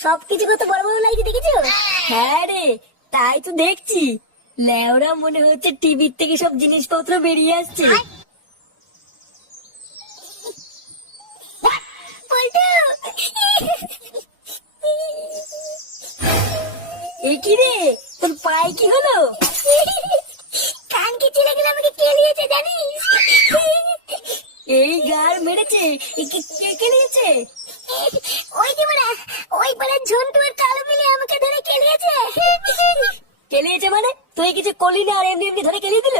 সবকিছু কত বড় বড় লাগছে দেখেছো? হ্যাঁ রে, তাই তো দেখছি। লেওরা মনে হচ্ছে টিভির থেকে সব জিনিসপত্র বেরিয়ে আসছে। পল্টু! এ কি রে, তোর পায়ে কি হলো? কান কি ছেলেগুলো আমাকে কেলিয়েছে জানিস? এই গার মেরেছে? কে কে নিয়েছে? ওই যে বড়া, ওই বড়া ঝন্টু আর কালো মিলে আমাকে ধরে কেলিয়েছে। কেলিয়েছে মানে? তুই কিছু করলি না আর এমনি এমনি ধরে কেলিয়ে দিল?